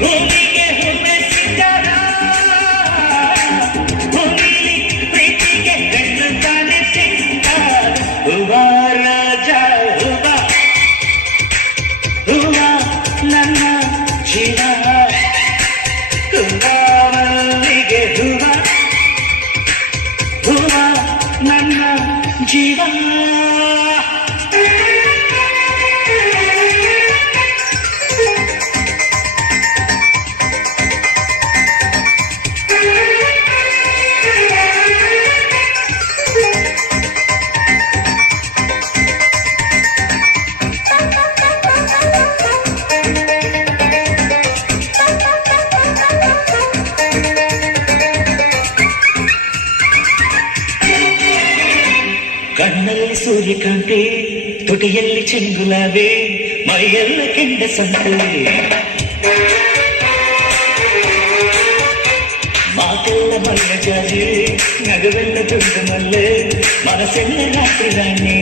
ಭೂಮಿಗೆ ಹೂವೆ ಸಿಂಗಾರ, ಭೂಮಿಲಿ ಪ್ರೀತಿಗೆ ಗಂಡು ತಾನೆ ಸಿಂಗಾರ. ಹೂವ ರಾಜ ಹೂವ, ಹೂವ ನನ್ನ ಜೀವ, ಹೂವ ಮಲ್ಲಿಗೆ ಹೂವ, ಹೂವ ನನ್ನ ಜೀವ. ಕಣ್ಣಲ್ಲಿ ಸೂರ್ಯಕಾಂತಿ, ತುಟಿಯಲ್ಲಿ ಚೆಂಗುಲಾವೆ, ಮೈಯೆಲ್ಲ ಕೆಂಡ ಸಂತೆ, ಮಾತೆಲ್ಲ ಮಲ್ಲ ಜಾರಿ, ನಗುವೆಲ್ಲ ದುಂಡು ಮಲ್ಲೆ, ಮನಸ್ಸೆಲ್ಲ ರಾತ್ರಿ ರಾಣಿ.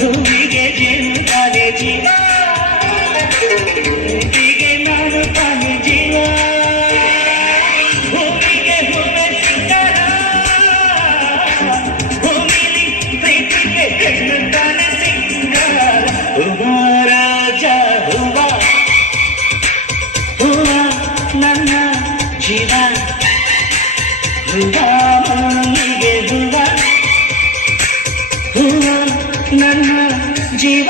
ಹೂವಿಗೆ ಜೇನು ತಾನೆ ಜೀವ, ಹೀಗೆ ನಾನು ತಾನೆ ಜೀವ. ಭೂಮಿಗೆ ಹೂವೆ ಸಿಂಗಾರ, ಭೂಮಿಲಿ ಪ್ರೀತಿಗೆ ಗಂಡು ತಾನೆ ಸಿಂಗಾರ. ಹೂವ ರಾಜ ಹೂವ, ಹೂವ ನನ್ನ ಜೀವ, ಹೂವ ಮಲ್ಲಿಗೆ ಹೂವ, ಹೂವ ನನ್ನ ಜೀವ.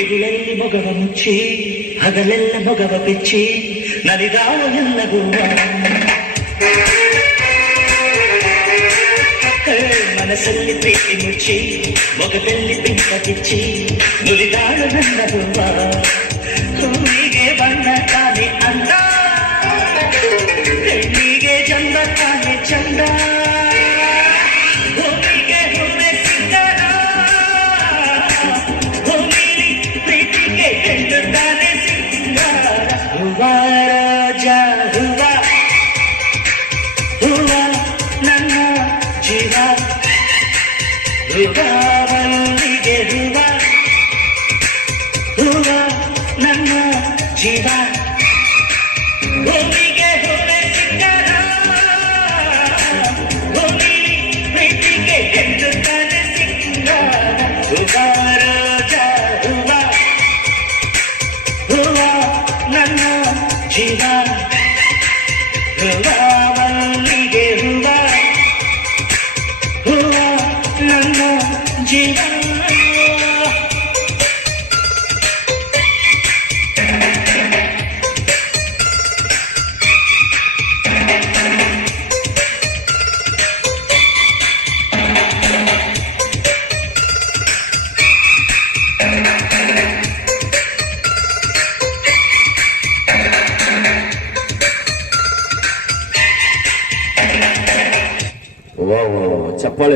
ಇರುಳಲ್ಲಿ ಮೊಗವ ಮುಚ್ಚಿ, ಹಗಲೆಲ್ಲ ಮೊಗವ ಬೆಚ್ಚಿ, ನಲಿದಾವ ಎಲ್ಲ ಗೋವ. ಮನಸ್ಸಲ್ಲಿ ಪ್ರೀತಿ ಮುಚ್ಚಿ, ಮೊಗದಲ್ಲಿ ಬೆಂಕ ಬಿಚ್ಚಿ, ನುಲಿದಾಳು ನನ್ನ ಗೋವ. ಹೂವಿಗೆ ಬಣ್ಣ ತಾನೆ ಅಂದ, ಹೆಣ್ಣಿಗೆ ಚಂದ ತಾನೆ ಚಂದ. ಭೂಮಿಗೆ ಹೂವೆ ಸಿಂಗಾರ, ಭೂಮಿಲಿ ಪ್ರೀತಿಗೆ ಗಂಡು ತಾನೆ ಸಿಂಗಾರ. ಹೂವ ರಾಜ ಹೂವ, ಹೂವ ನನ್ನ ಜೀವ, ಹೂವ ಮಲ್ಲಿಗೆ ಹೂವ, ಹೂವ ನನ್ನ ಜೀವ. ಭೂಮಿಗೆ ಹೂವೆ ಸಿಂಗಾರ, ಭೂಮಿಲಿ ಪ್ರೀತಿಗೆ ಗಂಡು ತಾನೆ ಸಿಂಗಾರ. ಹೂವ ರಾಜ ಹೂವ, ಹೂವ ನನ್ನ ಜೀವ, ಹೂವ ಮಲ್ಲಿಗೆ ಹೂವ, ಹೂವ ನನ್ನ ಜೀವ. ವಾ ಚಪ್ಪಾಳೆ.